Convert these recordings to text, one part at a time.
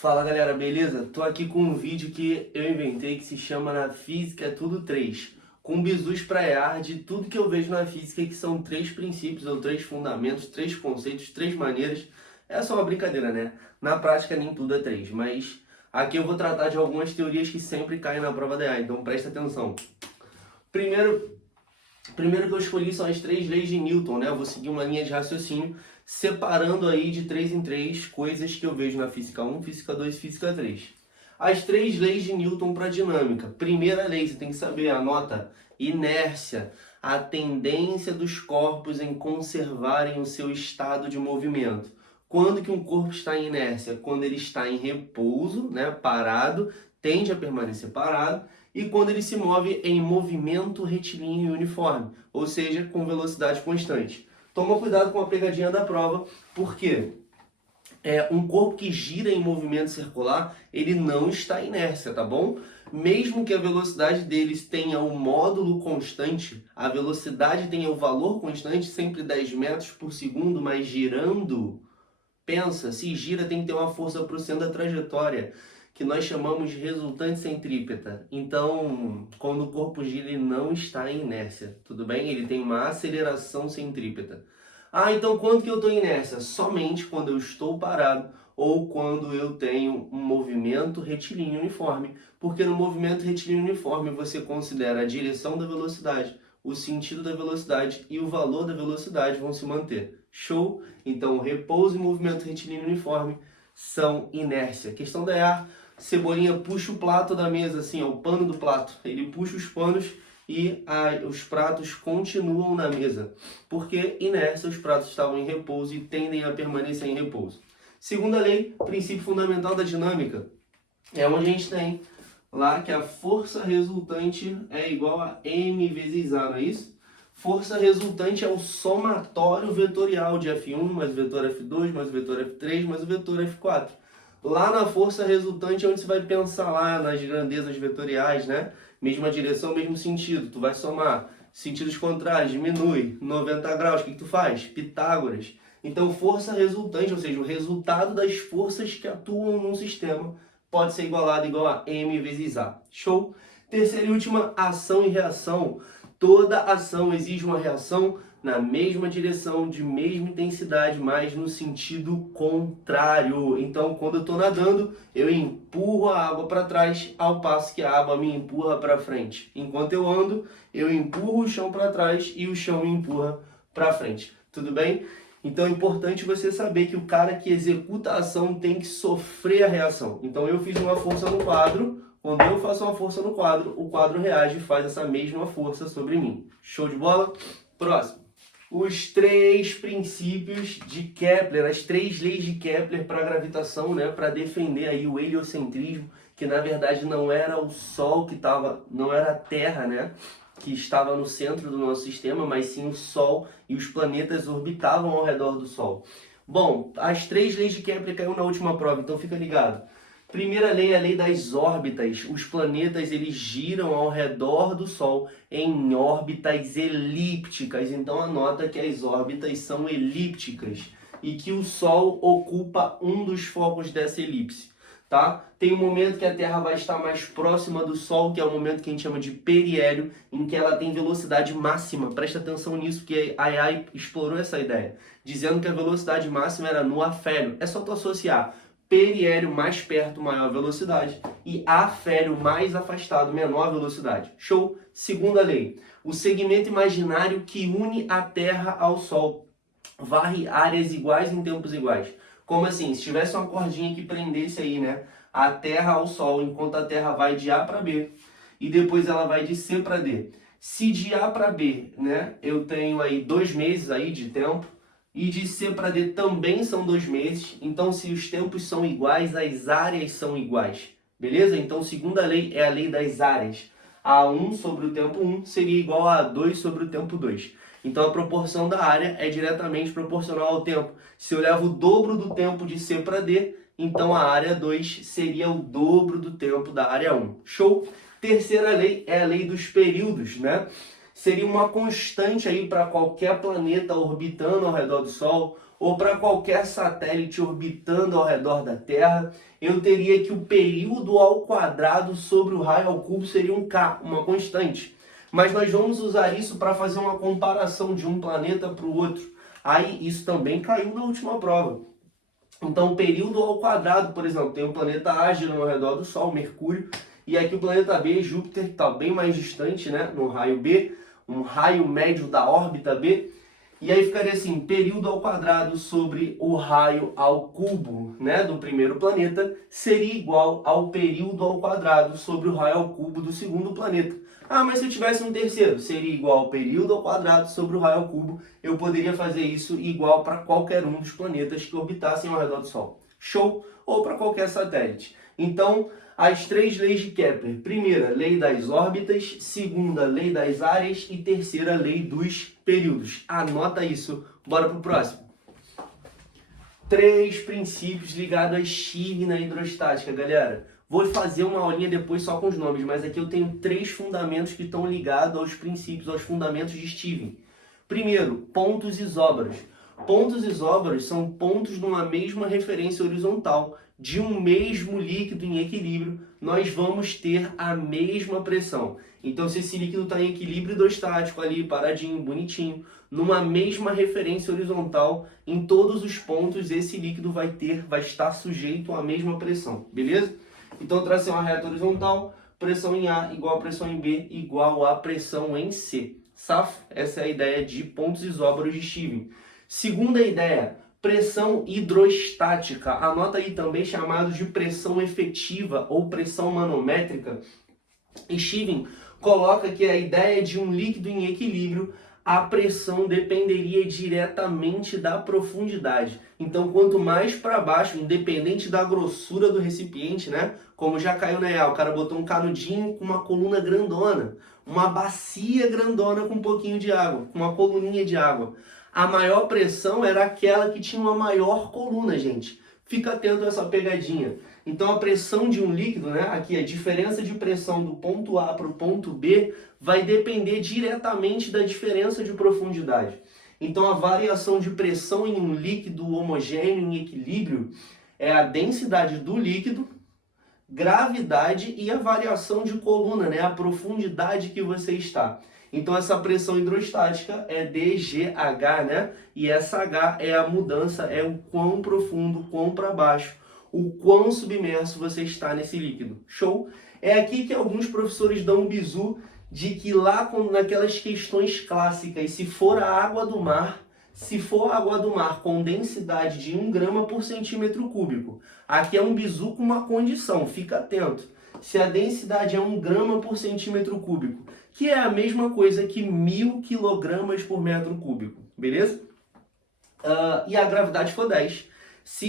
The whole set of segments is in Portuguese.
Fala galera, beleza? Tô aqui com um vídeo que eu inventei que se chama Na Física é Tudo 3, com bizus pra EAR de tudo que eu vejo na física, que são 3 princípios ou 3 fundamentos, 3 conceitos, 3 maneiras. É só uma brincadeira, né? Na prática nem tudo é 3, mas aqui eu vou tratar de algumas teorias que sempre caem na prova da EAR, então presta atenção. Primeiro que eu escolhi são as 3 leis de Newton, né? Eu vou seguir uma linha de raciocínio, separando aí de 3 em 3 coisas que eu vejo na física 1, física 2 e física 3. As 3 leis de Newton para dinâmica. Primeira lei, você tem que saber, anota: inércia, a tendência dos corpos em conservarem o seu estado de movimento. Quando que um corpo está em inércia? Quando ele está em repouso, né, parado, tende a permanecer parado, e quando ele se move em movimento retilíneo e uniforme, ou seja, com velocidade constante. Toma cuidado com a pegadinha da prova, porque um corpo que gira em movimento circular, ele não está em inércia, tá bom? Mesmo que a velocidade deles tenha o módulo constante, a velocidade tenha o valor constante, sempre 10 metros por segundo, mas girando, pensa, se gira tem que ter uma força para o centro da trajetória, que nós chamamos de resultante centrípeta. Então, quando o corpo gira, ele não está em inércia, tudo bem? Ele tem uma aceleração centrípeta. Ah, então quando que eu estou em inércia? Somente quando eu estou parado ou quando eu tenho um movimento retilíneo uniforme. Porque no movimento retilíneo uniforme você considera a direção da velocidade, o sentido da velocidade e o valor da velocidade vão se manter. Show? Então, repouso e movimento retilíneo uniforme são inércia. Questão da EAR, Cebolinha puxa o prato da mesa, assim, ó, o pano do prato. Ele puxa os panos e os pratos continuam na mesa. Porque inércia, os pratos estavam em repouso e tendem a permanecer em repouso. Segunda lei, princípio fundamental da dinâmica, é onde a gente tem lá que a força resultante é igual a m vezes a, não é isso? Força resultante é o somatório vetorial de F1 mais o vetor F2 mais o vetor F3 mais o vetor F4. Lá na força resultante é onde você vai pensar lá nas grandezas vetoriais, né? Mesma direção, mesmo sentido. Tu vai somar sentidos contrários, diminui 90 graus. O que tu faz? Pitágoras. Então, força resultante, ou seja, o resultado das forças que atuam num sistema, pode ser igual a m vezes a. Show? Terceira e última, ação e reação. Toda ação exige uma reação na mesma direção, de mesma intensidade, mas no sentido contrário. Então, quando eu estou nadando, eu empurro a água para trás, ao passo que a água me empurra para frente. Enquanto eu ando, eu empurro o chão para trás e o chão me empurra para frente. Tudo bem? Então é importante você saber que o cara que executa a ação tem que sofrer a reação. Então eu fiz uma força no quadro, quando eu faço uma força no quadro, o quadro reage e faz essa mesma força sobre mim. Show de bola? Próximo. Os 3 princípios de Kepler, as 3 leis de Kepler para a gravitação, né, para defender aí o heliocentrismo, que na verdade não era o Sol que estava, não era a Terra, né, que estava no centro do nosso sistema, mas sim o Sol, e os planetas orbitavam ao redor do Sol. Bom, as 3 leis de Kepler caiu na última prova, então fica ligado. Primeira lei é a lei das órbitas. Os planetas eles giram ao redor do Sol em órbitas elípticas. Então anota que as órbitas são elípticas e que o Sol ocupa um dos focos dessa elipse. Tá? Tem um momento que a Terra vai estar mais próxima do Sol, que é o momento que a gente chama de periélio, em que ela tem velocidade máxima. Presta atenção nisso, porque a AI explorou essa ideia, dizendo que a velocidade máxima era no afélio. É só tu associar periélio mais perto, maior velocidade, e afélio mais afastado, menor velocidade. Show? Segunda lei. O segmento imaginário que une a Terra ao Sol varre áreas iguais em tempos iguais. Como assim? Se tivesse uma cordinha que prendesse aí, né, a Terra ao Sol, enquanto a Terra vai de A para B, e depois ela vai de C para D. Se de A para B, né, eu tenho aí 2 meses aí de tempo, e de C para D também são 2 meses, então se os tempos são iguais, as áreas são iguais, beleza? Então, segunda lei é a lei das áreas. A1 sobre o tempo 1 seria igual a A2 sobre o tempo 2. Então, a proporção da área é diretamente proporcional ao tempo. Se eu levo o dobro do tempo de C para D, então a área 2 seria o dobro do tempo da área 1. Show? Terceira lei é a lei dos períodos, né? seria uma constante aí para qualquer planeta orbitando ao redor do Sol, ou para qualquer satélite orbitando ao redor da Terra. Eu teria que o período ao quadrado sobre o raio ao cubo seria um K, uma constante. Mas nós vamos usar isso para fazer uma comparação de um planeta para o outro. Aí isso também caiu na última prova. Então, o período ao quadrado, por exemplo, tem o planeta A girando ao redor do Sol, Mercúrio, e aqui o planeta B, Júpiter, que está bem mais distante, né, no raio B, um raio médio da órbita B. E aí ficaria assim, período ao quadrado sobre o raio ao cubo, né, do primeiro planeta seria igual ao período ao quadrado sobre o raio ao cubo do segundo planeta. Ah, mas se eu tivesse um terceiro, seria igual ao período ao quadrado sobre o raio ao cubo. Eu poderia fazer isso igual para qualquer um dos planetas que orbitassem ao redor do Sol. Show? Ou para qualquer satélite. Então, as três leis de Kepler. Primeira, lei das órbitas. Segunda, lei das áreas. E terceira, lei dos períodos. Anota isso. Bora pro próximo. 3 princípios ligados a Stevin na hidrostática, galera. Vou fazer uma aulinha depois só com os nomes, mas aqui eu tenho 3 fundamentos que estão ligados aos princípios, aos fundamentos de Stevin. Primeiro, pontos isóbaros. Pontos isóbaros são pontos numa mesma referência horizontal de um mesmo líquido em equilíbrio, nós vamos ter a mesma pressão. Então, se esse líquido está em equilíbrio hidrostático ali, paradinho, bonitinho, numa mesma referência horizontal, em todos os pontos esse líquido vai estar sujeito à mesma pressão, beleza? Então, tração a reta horizontal, pressão em A igual a pressão em B igual a pressão em C. Safo? Essa é a ideia de pontos isóbaros de Stevin. Segunda ideia, pressão hidrostática. Anota aí também chamados de pressão efetiva ou pressão manométrica. Stevin coloca que a ideia de um líquido em equilíbrio, a pressão dependeria diretamente da profundidade. Então, quanto mais para baixo, independente da grossura do recipiente, né? Como já caiu na EA, o cara botou um canudinho com uma coluna grandona, uma bacia grandona com um pouquinho de água, com uma coluninha de água. A maior pressão era aquela que tinha uma maior coluna, gente. Fica atento a essa pegadinha. Então, a pressão de um líquido, né? Aqui a diferença de pressão do ponto A para o ponto B vai depender diretamente da diferença de profundidade. Então, a variação de pressão em um líquido homogêneo em equilíbrio é a densidade do líquido, gravidade e a variação de coluna, né? A profundidade que você está. Então, essa pressão hidrostática é dGH, né? E essa H é a mudança, é o quão profundo, quão para baixo, o quão submerso você está nesse líquido. Show? É aqui que alguns professores dão um bizu de que lá naquelas questões clássicas, se for a água do mar, se for água do mar com densidade de 1 grama por centímetro cúbico, aqui é um bizu com uma condição, fica atento. Se a densidade é 1 grama por centímetro cúbico, que é a mesma coisa que 1000 quilogramas por metro cúbico, beleza? E a gravidade for 10.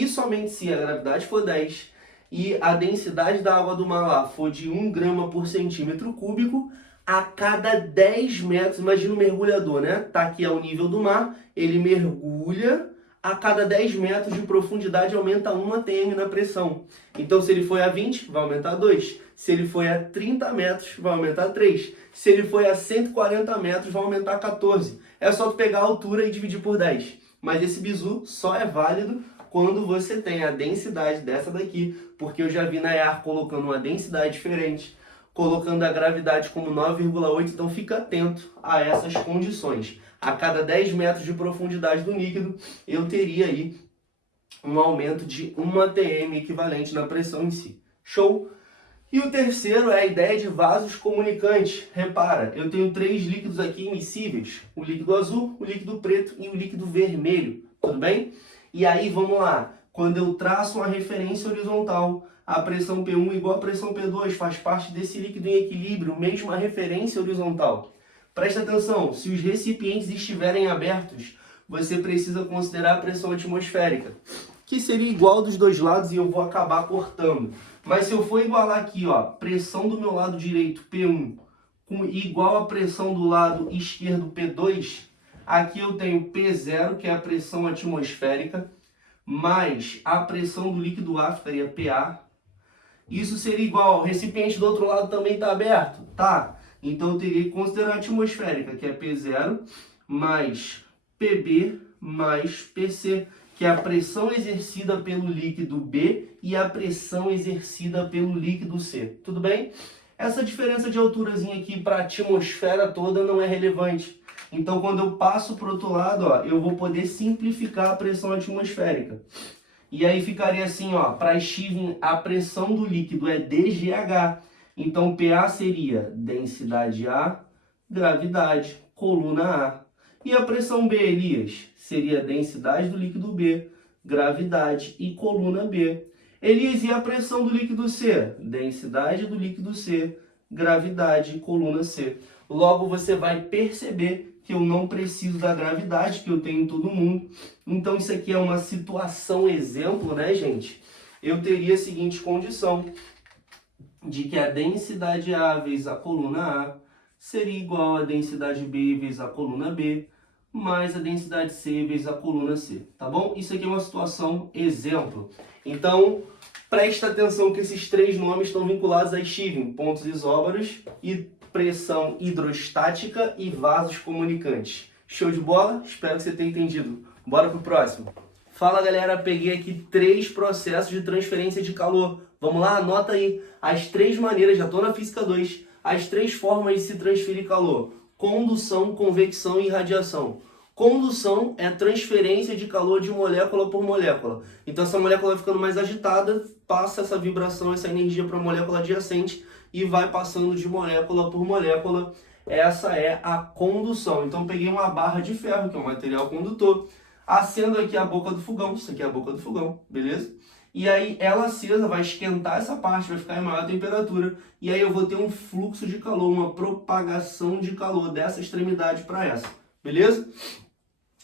Somente se a gravidade for 10 e a densidade da água do mar lá for de 1 grama por centímetro cúbico, a cada 10 metros, imagina o mergulhador, né? Tá aqui ao nível do mar, ele mergulha, a cada 10 metros de profundidade aumenta 1 atm na pressão. Então, se ele foi a 20, vai aumentar 2. Se ele foi a 30 metros, vai aumentar 3. Se ele foi a 140 metros, vai aumentar 14. É só tu pegar a altura e dividir por 10. Mas esse bizu só é válido quando você tem a densidade dessa daqui, porque eu já vi na EAR colocando uma densidade diferente, colocando a gravidade como 9,8, então fica atento a essas condições. A cada 10 metros de profundidade do líquido, eu teria aí um aumento de 1 atm equivalente na pressão em si. Show? E o terceiro é a ideia de vasos comunicantes. Repara, eu tenho 3 líquidos aqui immiscíveis, o líquido azul, o líquido preto e o líquido vermelho, tudo bem? E aí, vamos lá, quando eu traço uma referência horizontal, a pressão P1 igual a pressão P2 faz parte desse líquido em equilíbrio, mesma referência horizontal. Presta atenção, se os recipientes estiverem abertos, você precisa considerar a pressão atmosférica, que seria igual dos dois lados e eu vou acabar cortando. Mas se eu for igualar aqui, ó, pressão do meu lado direito, P1, igual a pressão do lado esquerdo, P2, aqui eu tenho P0, que é a pressão atmosférica, mais a pressão do líquido A, ficaria PA. Isso seria igual, o recipiente do outro lado também está aberto? Tá. Então eu teria que considerar a atmosférica, que é P0 mais PB mais PC, que é a pressão exercida pelo líquido B e a pressão exercida pelo líquido C. Tudo bem? Essa diferença de alturazinha aqui para a atmosfera toda não é relevante. Então, quando eu passo para o outro lado, ó, eu vou poder simplificar a pressão atmosférica. E aí ficaria assim, ó, para Steven, a pressão do líquido é dGH. Então, PA seria densidade A, gravidade, coluna A. E a pressão B, Elias, seria densidade do líquido B, gravidade e coluna B. Elias, e a pressão do líquido C? Densidade do líquido C, gravidade e coluna C. Logo, você vai perceber que eu não preciso da gravidade que eu tenho em todo mundo. Então, isso aqui é uma situação exemplo, né, gente? Eu teria a seguinte condição, de que a densidade A vezes a coluna A seria igual a densidade B vezes a coluna B, mais a densidade C vezes a coluna C, tá bom? Isso aqui é uma situação exemplo. Então, presta atenção que esses três nomes estão vinculados a Steven, pontos isóbaros e pressão hidrostática e vasos comunicantes. Show de bola? Espero que você tenha entendido. Bora pro próximo. Fala, galera, peguei aqui 3 processos de transferência de calor. Vamos lá? Anota aí as 3 maneiras, já estou na física 2, as 3 formas de se transferir calor: condução, convecção e irradiação. Condução é transferência de calor de molécula por molécula. Então essa molécula vai ficando mais agitada, passa essa vibração, essa energia para a molécula adjacente e vai passando de molécula por molécula. Essa é a condução. Então peguei uma barra de ferro, que é um material condutor, acendo aqui a boca do fogão, isso aqui é a boca do fogão, beleza? E aí ela acesa vai esquentar essa parte, vai ficar em maior temperatura, e aí eu vou ter um fluxo de calor, uma propagação de calor dessa extremidade para essa, beleza?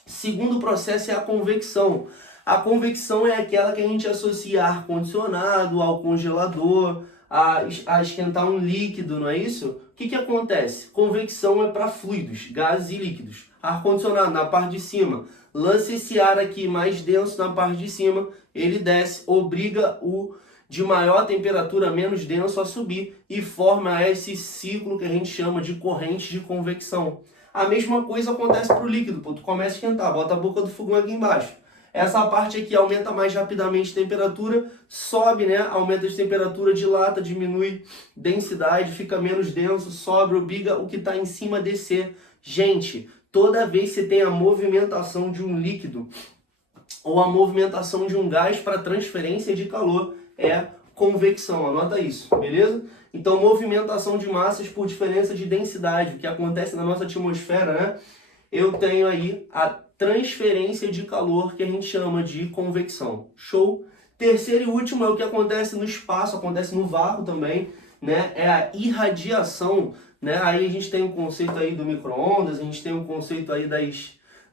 Segundo processo é a convecção. A convecção é aquela que a gente associa a ar-condicionado, ao congelador, a esquentar um líquido, não é isso? O que acontece? Convecção é para fluidos, gases e líquidos. Ar-condicionado na parte de cima, lança esse ar aqui mais denso na parte de cima, ele desce, obriga o de maior temperatura, menos denso, a subir e forma esse ciclo que a gente chama de corrente de convecção. A mesma coisa acontece para o líquido, tu começa a esquentar, bota a boca do fogão aqui embaixo. Essa parte aqui aumenta mais rapidamente a temperatura, sobe, né? Aumenta de temperatura, dilata, diminui densidade, fica menos denso, sobe, obriga o que está em cima a descer. Gente, toda vez que você tem a movimentação de um líquido ou a movimentação de um gás para transferência de calor, é convecção. Anota isso, beleza? Então, movimentação de massas por diferença de densidade, o que acontece na nossa atmosfera, né? Eu tenho aí a transferência de calor, que a gente chama de convecção. Show? Terceiro e último é o que acontece no espaço, acontece no vácuo também, né? É a irradiação, né? Aí a gente tem o conceito aí do micro-ondas, a gente tem o conceito aí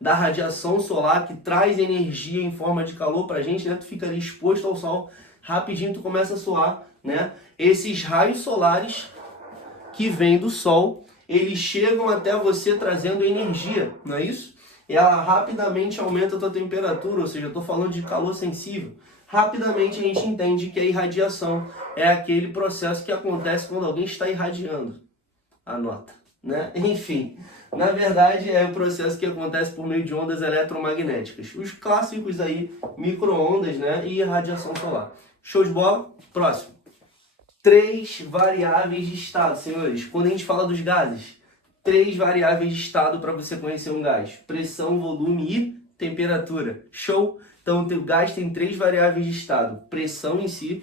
da radiação solar, que traz energia em forma de calor pra gente, né? Tu fica ali exposto ao sol, rapidinho tu começa a suar, né? Esses raios solares que vêm do sol, eles chegam até você trazendo energia, não é isso? E ela rapidamente aumenta a tua temperatura, ou seja, eu estou falando de calor sensível. Rapidamente a gente entende que a irradiação é aquele processo que acontece quando alguém está irradiando. Anota, né? Enfim, na verdade é o processo que acontece por meio de ondas eletromagnéticas. Os clássicos aí, micro-ondas, né? E radiação solar. Show de bola? Próximo. 3 variáveis de estado, senhores. Quando a gente fala dos gases, 3 variáveis de estado para você conhecer um gás: pressão, volume e temperatura. Show? Então o gás tem 3 variáveis de estado: pressão em si,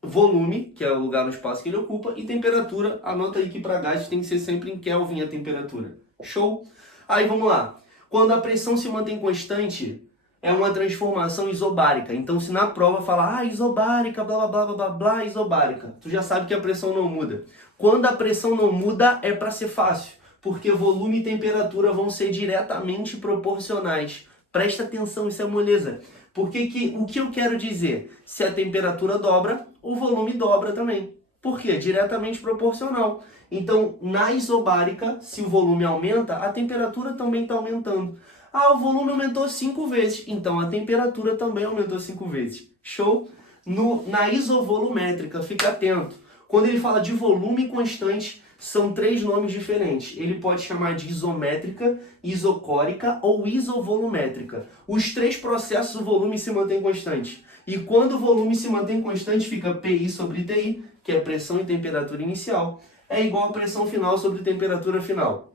volume, que é o lugar no espaço que ele ocupa, e temperatura. Anota aí que para gases tem que ser sempre em Kelvin a temperatura. Show? Aí vamos lá. Quando a pressão se mantém constante, é uma transformação isobárica. Então, se na prova falar, isobárica, blá, blá, blá, blá, blá, blá, isobárica, tu já sabe que a pressão não muda. Quando a pressão não muda, é para ser fácil, porque volume e temperatura vão ser diretamente proporcionais. Presta atenção, isso é moleza. Porque o que eu quero dizer? Se a temperatura dobra, o volume dobra também. Por quê? Diretamente proporcional. Então, na isobárica, se o volume aumenta, a temperatura também está aumentando. O volume aumentou 5 vezes, então a temperatura também aumentou 5 vezes. Show? Na isovolumétrica, fica atento. Quando ele fala de volume constante, são 3 nomes diferentes. Ele pode chamar de isométrica, isocórica ou isovolumétrica. Os 3 processos, o volume se mantém constante. E quando o volume se mantém constante, fica PI sobre TI, que é pressão e temperatura inicial, é igual a pressão final sobre temperatura final.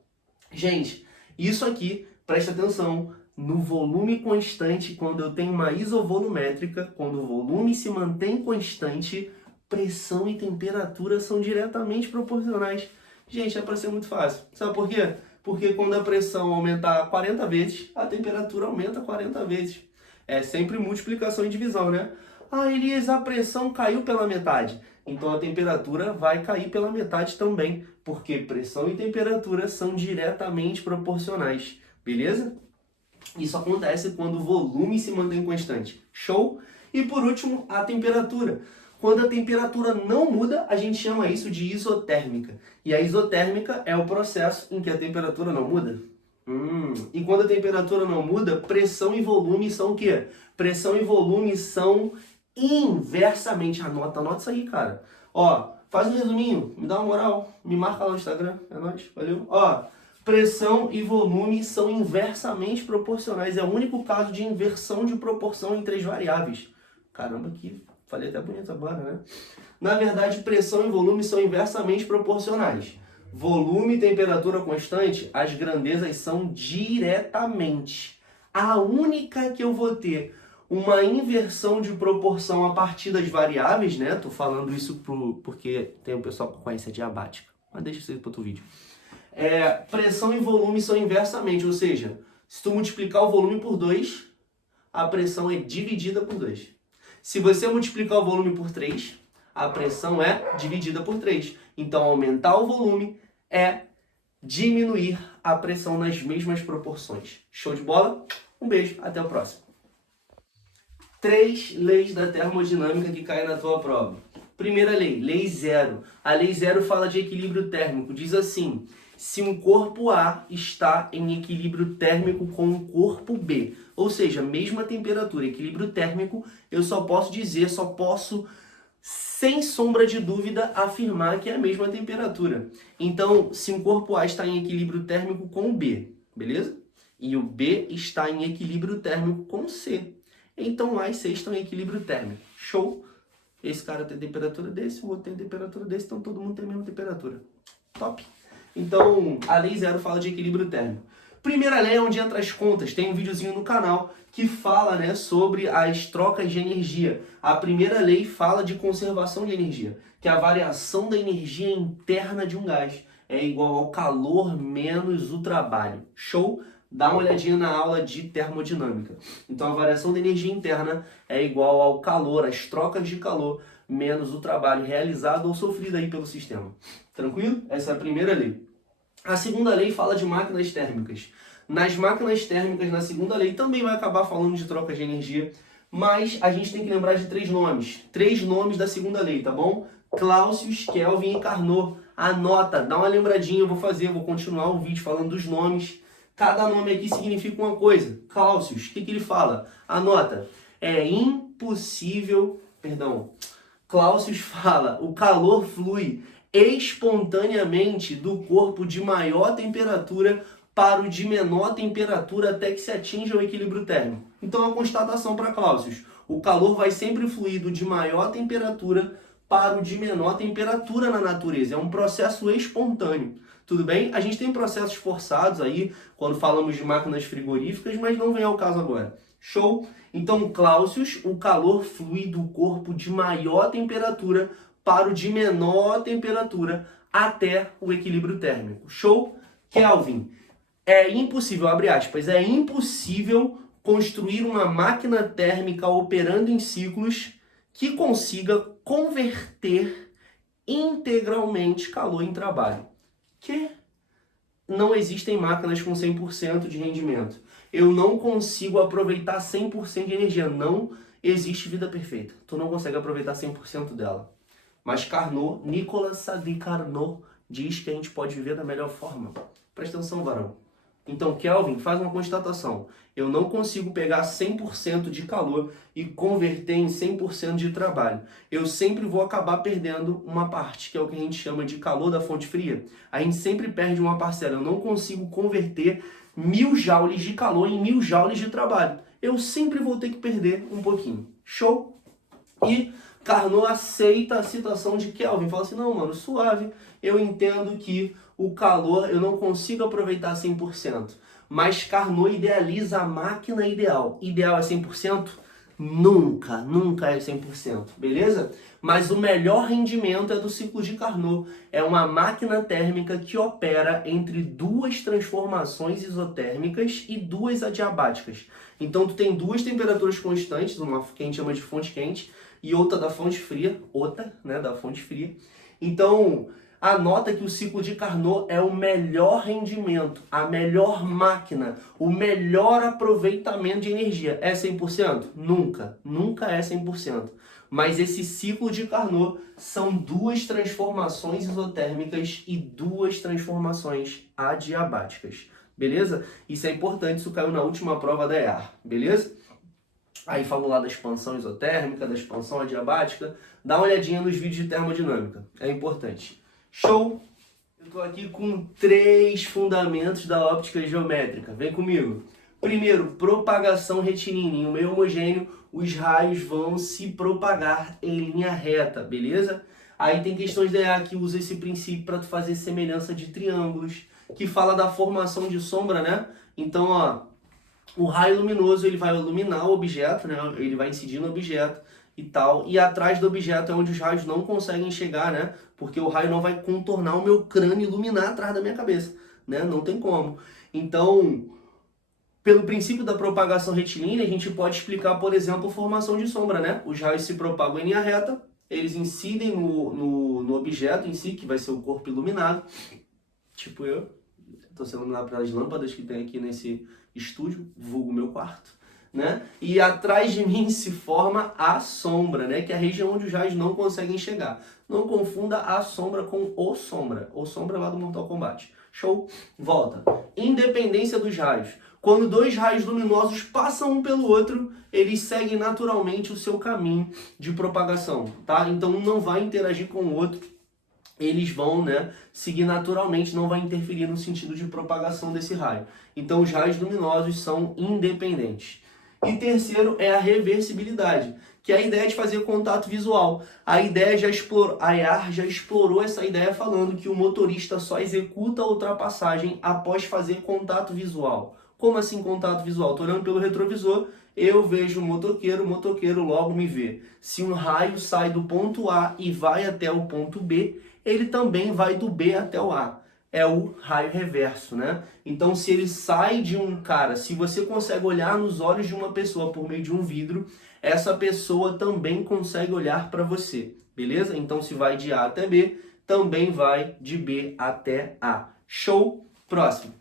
Gente, isso aqui, presta atenção, no volume constante, quando eu tenho uma isovolumétrica, quando o volume se mantém constante, pressão e temperatura são diretamente proporcionais. Gente, é para ser muito fácil. Sabe por quê? Porque quando a pressão aumentar 40 vezes, a temperatura aumenta 40 vezes. É sempre multiplicação e divisão, né? Ah, Elias, a pressão caiu pela metade. Então a temperatura vai cair pela metade também, porque pressão e temperatura são diretamente proporcionais. Beleza? Isso acontece quando o volume se mantém constante. Show? E por último, a temperatura. Quando a temperatura não muda, a gente chama isso de isotérmica. E a isotérmica é o processo em que a temperatura não muda. E quando a temperatura não muda, pressão e volume são o quê? Pressão e volume são inversamente. Anota isso aí, cara. Ó, faz um resuminho, me dá uma moral, me marca lá no Instagram, é nóis, valeu. Ó, pressão e volume são inversamente proporcionais. É o único caso de inversão de proporção em 3 variáveis. Caramba, que falei até bonito agora, né? Na verdade, pressão e volume são inversamente proporcionais. Volume e temperatura constante, as grandezas são diretamente. A única que eu vou ter uma inversão de proporção a partir das variáveis, né? Tô falando isso porque tem um pessoal com conhecência diabática. Mas deixa isso aí para outro vídeo. Pressão e volume são inversamente, ou seja, se tu multiplicar o volume por 2, a pressão é dividida por 2. Se você multiplicar o volume por 3, a pressão é dividida por 3. Então, aumentar o volume é diminuir a pressão nas mesmas proporções. Show de bola? Um beijo, até o próximo. 3 leis da termodinâmica que caem na tua prova. Primeira lei, lei 0. A lei 0 fala de equilíbrio térmico. Diz assim: se um corpo A está em equilíbrio térmico com um corpo B, ou seja, mesma temperatura, equilíbrio térmico, eu só posso, sem sombra de dúvida, afirmar que é a mesma temperatura. Então, se um corpo A está em equilíbrio térmico com o B, beleza? E o B está em equilíbrio térmico com o C. Então, A e C estão em equilíbrio térmico. Show? Esse cara tem temperatura desse, o outro tem temperatura desse, então todo mundo tem a mesma temperatura. Top! Então, a lei 0 fala de equilíbrio térmico. Primeira lei é onde entra as contas. Tem um videozinho no canal que fala, né, sobre as trocas de energia. A primeira lei fala de conservação de energia, que a variação da energia interna de um gás é igual ao calor menos o trabalho. Show? Dá uma olhadinha na aula de termodinâmica. Então, a variação da energia interna é igual ao calor, as trocas de calor, menos o trabalho realizado ou sofrido aí pelo sistema. Tranquilo? Essa é a primeira lei. A segunda lei fala de máquinas térmicas. Nas máquinas térmicas, na segunda lei, também vai acabar falando de trocas de energia, mas a gente tem que lembrar de 3 nomes. 3 nomes da segunda lei, tá bom? Clausius, Kelvin e Carnot. Anota, dá uma lembradinha, eu vou continuar o vídeo falando dos nomes. Cada nome aqui significa uma coisa. Clausius, o que ele fala? Anota, Clausius fala, o calor flui espontaneamente do corpo de maior temperatura para o de menor temperatura até que se atinja o equilíbrio térmico. Então, a constatação para Clausius, o calor vai sempre fluir do de maior temperatura para o de menor temperatura na natureza. É um processo espontâneo. Tudo bem? A gente tem processos forçados aí, quando falamos de máquinas frigoríficas, mas não vem ao caso agora. Show? Então, Clausius, o calor flui do corpo de maior temperatura para o de menor temperatura até o equilíbrio térmico. Show? Kelvin, é impossível, abre aspas, é impossível construir uma máquina térmica operando em ciclos que consiga converter integralmente calor em trabalho. Que não existem máquinas com 100% de rendimento. Eu não consigo aproveitar 100% de energia. Não existe vida perfeita. Tu não consegue aproveitar 100% dela. Mas Carnot, Nicolas Sadi Carnot, diz que a gente pode viver da melhor forma. Presta atenção, varão. Então, Kelvin, faz uma constatação. Eu não consigo pegar 100% de calor e converter em 100% de trabalho. Eu sempre vou acabar perdendo uma parte, que é o que a gente chama de calor da fonte fria. A gente sempre perde uma parcela. Eu não consigo converter 1000 joules de calor em 1000 joules de trabalho. Eu sempre vou ter que perder um pouquinho. Show? E Carnot aceita a citação de Kelvin. Fala assim, não, mano, suave. Eu entendo que o calor eu não consigo aproveitar 100%. Mas Carnot idealiza a máquina ideal. Ideal é 100%? Nunca, nunca é 100%, beleza? Mas o melhor rendimento é do ciclo de Carnot. É uma máquina térmica que opera entre duas transformações isotérmicas e duas adiabáticas. Então tu tem duas temperaturas constantes, uma que a gente chama de fonte quente e outra da fonte fria, da fonte fria. Então, anota que o ciclo de Carnot é o melhor rendimento, a melhor máquina, o melhor aproveitamento de energia. É 100%? Nunca, nunca é 100%. Mas esse ciclo de Carnot são duas transformações isotérmicas e duas transformações adiabáticas. Beleza? Isso é importante, isso caiu na última prova da EAR. Beleza? Aí falou lá da expansão isotérmica, da expansão adiabática. Dá uma olhadinha nos vídeos de termodinâmica. É importante. Show? Eu estou aqui com 3 fundamentos da óptica geométrica. Vem comigo. Primeiro, propagação retilínea. Em um meio homogêneo, os raios vão se propagar em linha reta, beleza? Aí tem questões da EA que usa esse princípio para fazer semelhança de triângulos, que fala da formação de sombra, né? Então, ó, o raio luminoso ele vai iluminar o objeto, né? Ele vai incidir no objeto e tal. E atrás do objeto é onde os raios não conseguem chegar, né? Porque o raio não vai contornar o meu crânio e iluminar atrás da minha cabeça, né? Não tem como. Então, pelo princípio da propagação retilínea, a gente pode explicar, por exemplo, a formação de sombra, né? Os raios se propagam em linha reta, eles incidem no objeto em si, que vai ser o corpo iluminado. Tipo eu. Estou sendo iluminado pelas lâmpadas que tem aqui nesse estúdio, vulgo meu quarto, né? E atrás de mim se forma a sombra, né? Que é a região onde os raios não conseguem chegar. Não confunda a sombra com o sombra. O sombra lá do Mortal Kombat. Show? Volta. Independência dos raios. Quando dois raios luminosos passam um pelo outro, eles seguem naturalmente o seu caminho de propagação, tá? Então um não vai interagir com o outro. Eles vão, né, seguir naturalmente, não vai interferir no sentido de propagação desse raio. Então os raios luminosos são independentes. E terceiro é a reversibilidade, que é a ideia de fazer contato visual. A EAR já explorou essa ideia falando que o motorista só executa a ultrapassagem após fazer contato visual. Como assim contato visual? Estou olhando pelo retrovisor, eu vejo o motoqueiro logo me vê. Se um raio sai do ponto A e vai até o ponto B, ele também vai do B até o A. É o raio reverso, né? Então, se ele sai de um cara, se você consegue olhar nos olhos de uma pessoa por meio de um vidro, essa pessoa também consegue olhar para você, beleza? Então, se vai de A até B, também vai de B até A. Show? Próximo.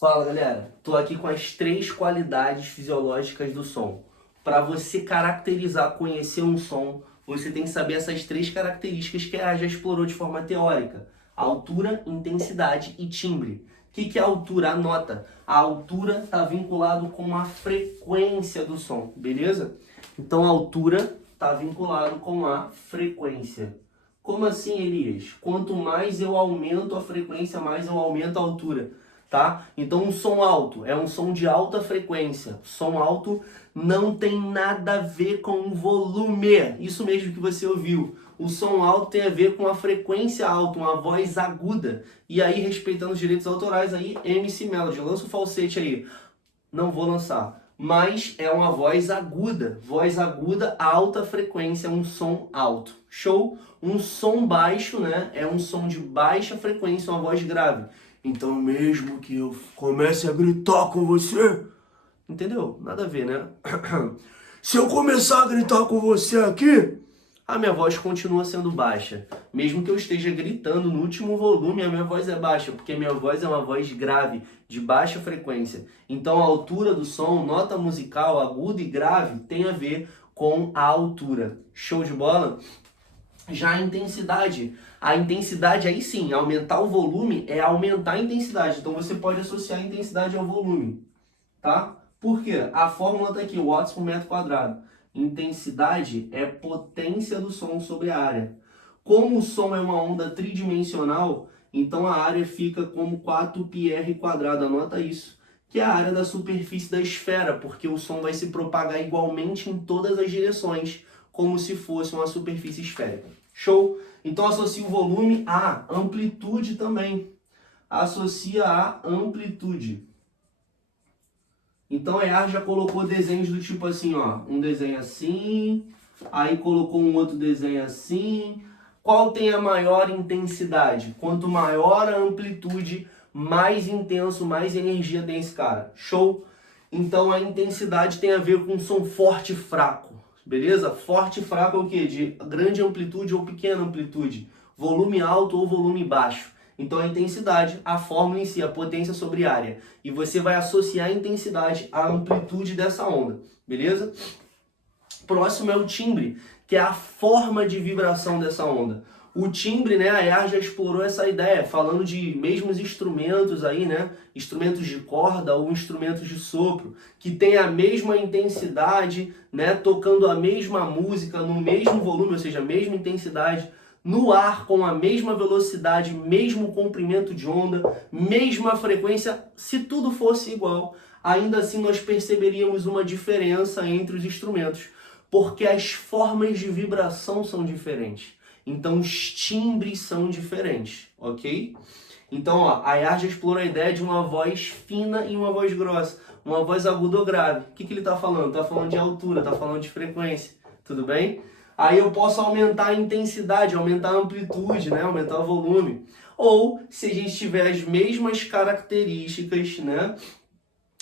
Fala, galera. Tô aqui com as 3 qualidades fisiológicas do som. Para você caracterizar, conhecer um som, você tem que saber essas 3 características que a já explorou de forma teórica. Altura, intensidade e timbre. O que é altura? Anota. A altura está vinculado com a frequência do som, beleza? Então a altura está vinculado com a frequência. Como assim, Elias? Quanto mais eu aumento a frequência, mais eu aumento a altura. Tá? Então um som alto é um som de alta frequência. Som alto não tem nada a ver com o volume. Isso mesmo que você ouviu. O som alto tem a ver com a frequência alta, uma voz aguda. E aí, respeitando os direitos autorais, aí, MC Melody, lança o falsete aí. Não vou lançar. Mas é uma voz aguda. Voz aguda, alta frequência, um som alto. Show? Um som baixo, né? É um som de baixa frequência, uma voz grave. Então, mesmo que eu comece a gritar com você... Entendeu? Nada a ver, né? Se eu começar a gritar com você aqui, a minha voz continua sendo baixa. Mesmo que eu esteja gritando no último volume, a minha voz é baixa, porque a minha voz é uma voz grave, de baixa frequência. Então, a altura do som, nota musical, aguda e grave, tem a ver com a altura. Show de bola? Já a intensidade aí sim, aumentar o volume é aumentar a intensidade. Então você pode associar a intensidade ao volume, tá? Por quê? A fórmula está aqui, watts por metro quadrado. Intensidade é potência do som sobre a área. Como o som é uma onda tridimensional, então a área fica como 4πr², anota isso, que é a área da superfície da esfera, porque o som vai se propagar igualmente em todas as direções, como se fosse uma superfície esférica. Show? Então associa o volume à amplitude também. Associa a amplitude. Então a EAR já colocou desenhos do tipo assim, ó, um desenho assim, aí colocou um outro desenho assim. Qual tem a maior intensidade? Quanto maior a amplitude, mais intenso, mais energia tem esse cara. Show? Então a intensidade tem a ver com som forte e fraco. Beleza? Forte e fraco é o quê? De grande amplitude ou pequena amplitude. Volume alto ou volume baixo. Então a intensidade, a fórmula em si, a potência sobre área. E você vai associar a intensidade à amplitude dessa onda. Beleza? Próximo é o timbre, que é a forma de vibração dessa onda. O timbre, né, a EAR já explorou essa ideia, falando de mesmos instrumentos aí, né, instrumentos de corda ou instrumentos de sopro, que tem a mesma intensidade, né, tocando a mesma música no mesmo volume, ou seja, a mesma intensidade, no ar com a mesma velocidade, mesmo comprimento de onda, mesma frequência. Se tudo fosse igual, ainda assim nós perceberíamos uma diferença entre os instrumentos, porque as formas de vibração são diferentes. Então os timbres são diferentes, ok? Então, ó, a EAR já explora a ideia de uma voz fina e uma voz grossa, uma voz aguda ou grave. O que ele está falando? Está falando de altura, está falando de frequência, tudo bem? Aí eu posso aumentar a intensidade, aumentar a amplitude, né? Aumentar o volume. Ou, se a gente tiver as mesmas características, né?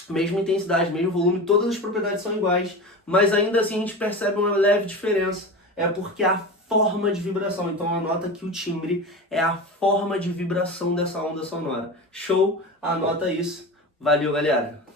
Mesma intensidade, mesmo volume, todas as propriedades são iguais, mas ainda assim a gente percebe uma leve diferença. É porque a forma de vibração. Então anota que o timbre é a forma de vibração dessa onda sonora. Show? Anota isso. Valeu, galera!